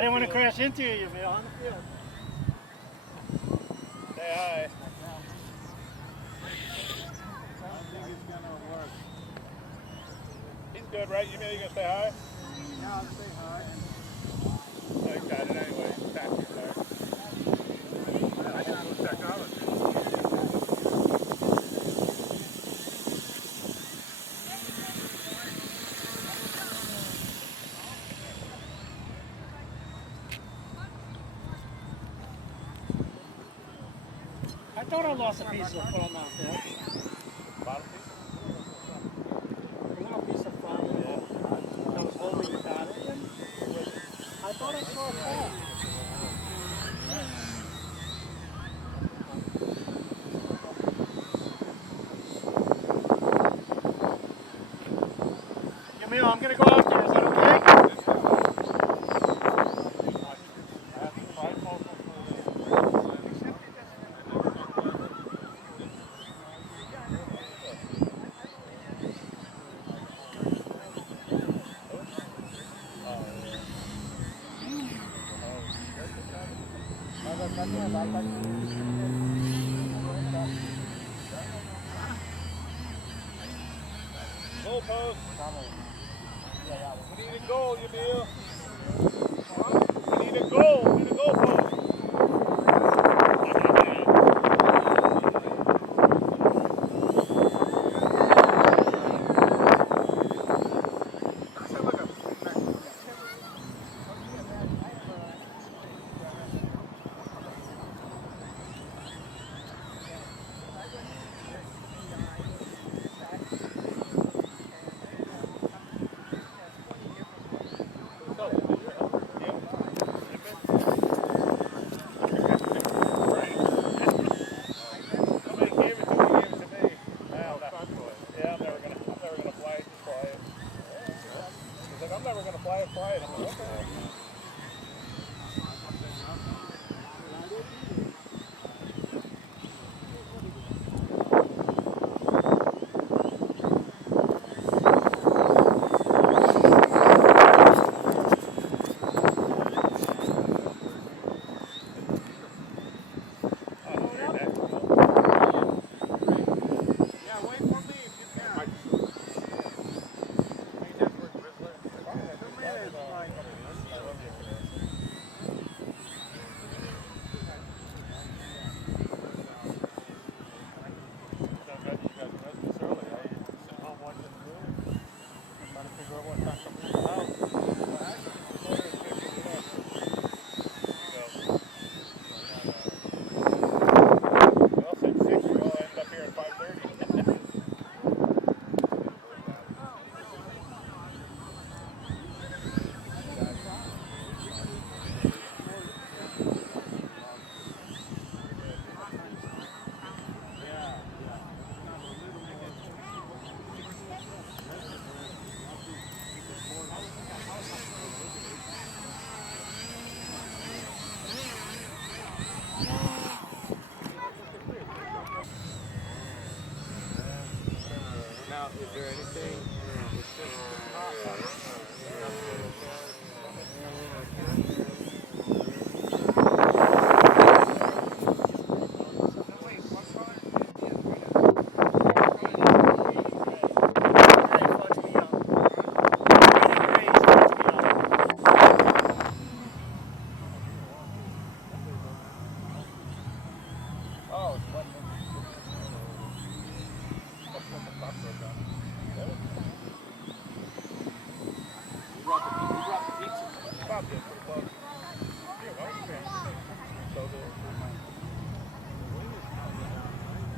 I didn't want to crash into you, Yamil, on the field. Say hi. He's good, right? Yamil, you gonna say hi? No, I'll say hi. Oh, you got it anyway. Back here, there. I didn't know technology. I thought I lost a piece of foam out there. Bottom piece? A little piece of foam that was holding the battery in. I thought I saw a fall. Yamil, I'm going to go out there. Is that okay? Goal post. We need a goal, Yamil. We need a goal. We need a goal post. Is there anything?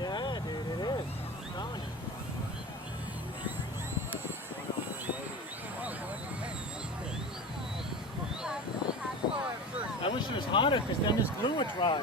Yeah, dude, it is. I'm telling you. I wish it was hotter because then this glue would dry.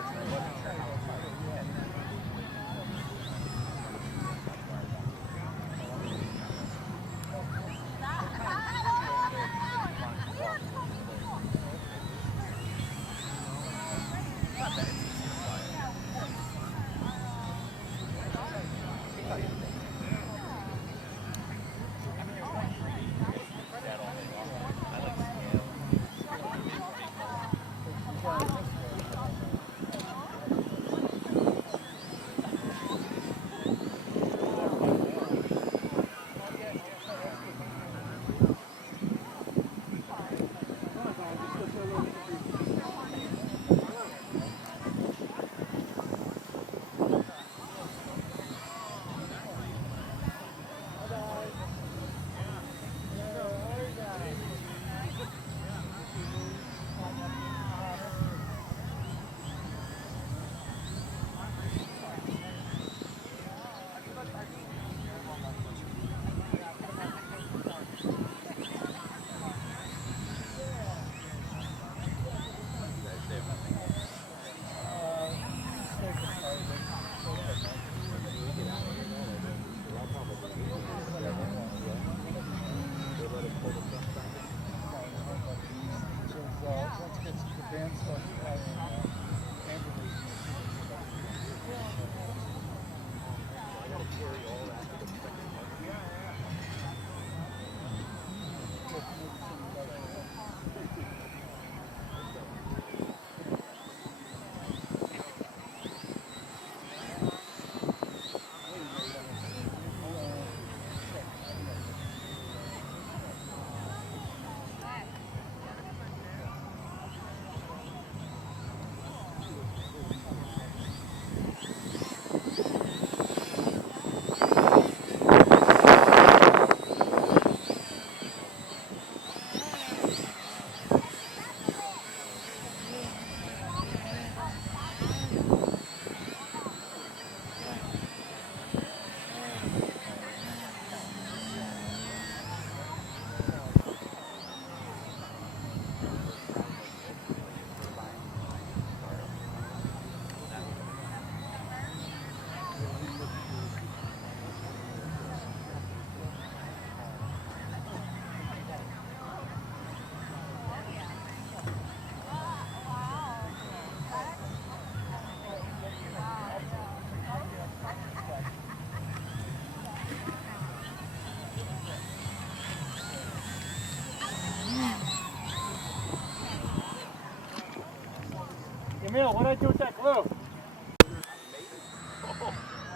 Yamil, what'd I do with that glue?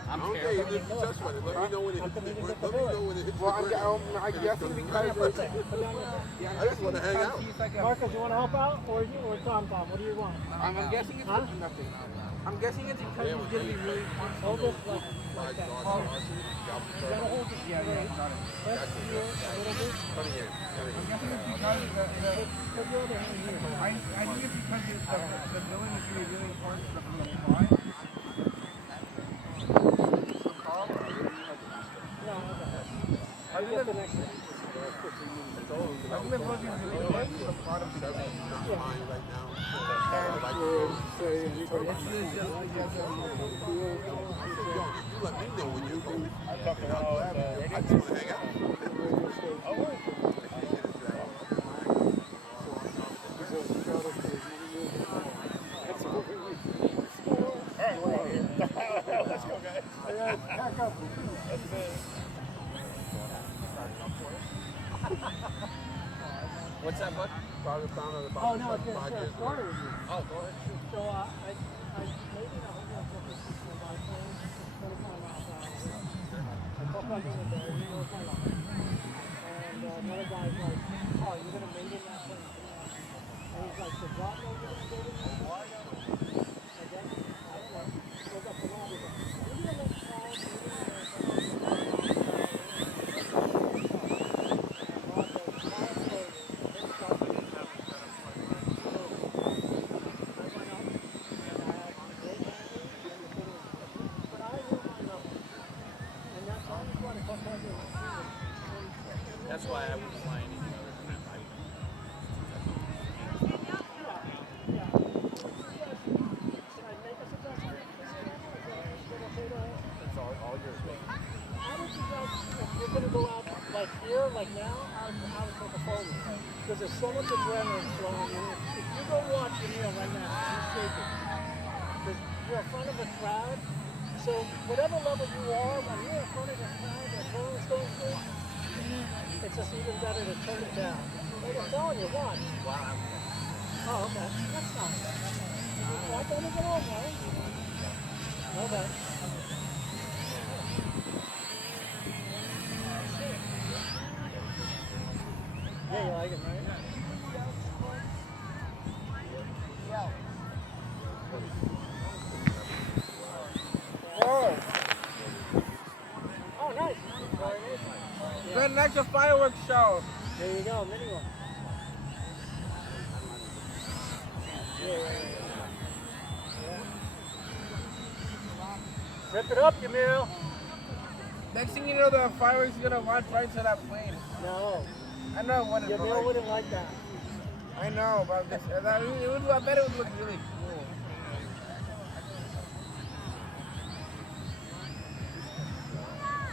I'm Okay, scared. if you touch on it, let me know when it hits the ground. Let me know when it hits the ground. I'm guessing because I just want to hang out. Marcus, you want to help out? Or Tom? What do you want? I'm guessing it's nothing. I'm guessing it's because he's going to be really Hold this like that. You gotta hold this. Yeah, got it. Press here a little bit. I'm guessing it's because Put your other hand here. I think it's because the villain is really, really important from the fly. No, okay. I'll get the next one. I think the villain is really important from the bottom to the Right now. You let me know when you go. I just want to hang out. Let's go, guys. Pack up. What's that, bud? Oh, no, it's just a story with you. Oh, go ahead. So, I maybe not hold up with this system by phone. It's 25 miles an hour. I pop back in the day, he knows my life. And another guy's like, oh, you're going to maintain that thing. And he's like, the drop no you're going to go to me? Why? I guess, I don't know. Look up the law. He's like, maybe a little small, maybe That's why I wouldn't fly anything other than that pipe. It's all yours, baby. How would you guys, if you're going to go out like here, like now, how would you take a photo? Because there's so much adrenaline flowing in. If you go watch Yamil right now, he's shaking. Because you're in front of a crowd. So whatever level you are, when you're in front of a crowd, the adrenaline's going through, it's just even better to turn it down. Like I'm telling you, watch. Wow. Oh, okay. That's fine. Why don't you get on, right? Okay. Yeah, you like it, right? Oh. Oh, nice. Very nice. The next fireworks show. There you go, mini one. Yeah. Rip it up, Yamil. Next thing you know, the fireworks are gonna launch right to that plane. No. I know what it's Yamil wouldn't like that. I know, but I bet it would look really cool.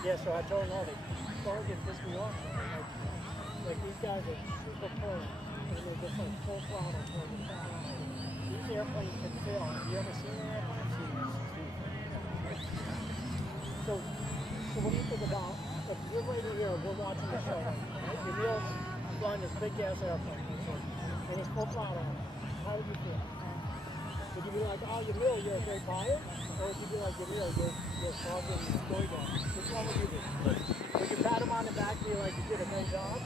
Yeah, so I told all they don't get pissed me off. Like these guys are super pro, and they're just like full throttle for the top. These airplanes can fail. Have you ever seen an airplane? So what do you think about, if you're right here, we're watching the show, right? Yamil's flying this big ass airplane, and he's full throttle on it. How would you feel? Would you be like, oh, Yamil, you're a great pilot? Or would you be like, Yamil, you're fucking story dog? Which one would you do? Would you pat him on the back and be like, you did a great job?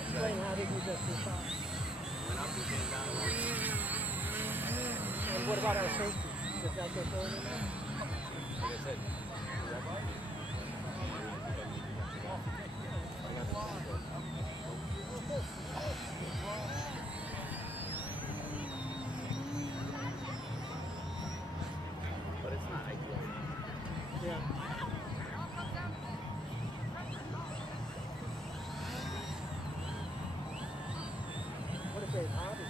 Explain, how did you just do fine? And what about our safety? Does that get thrown in there? Like I said, but it's not ideal. Yeah. What if they hobby?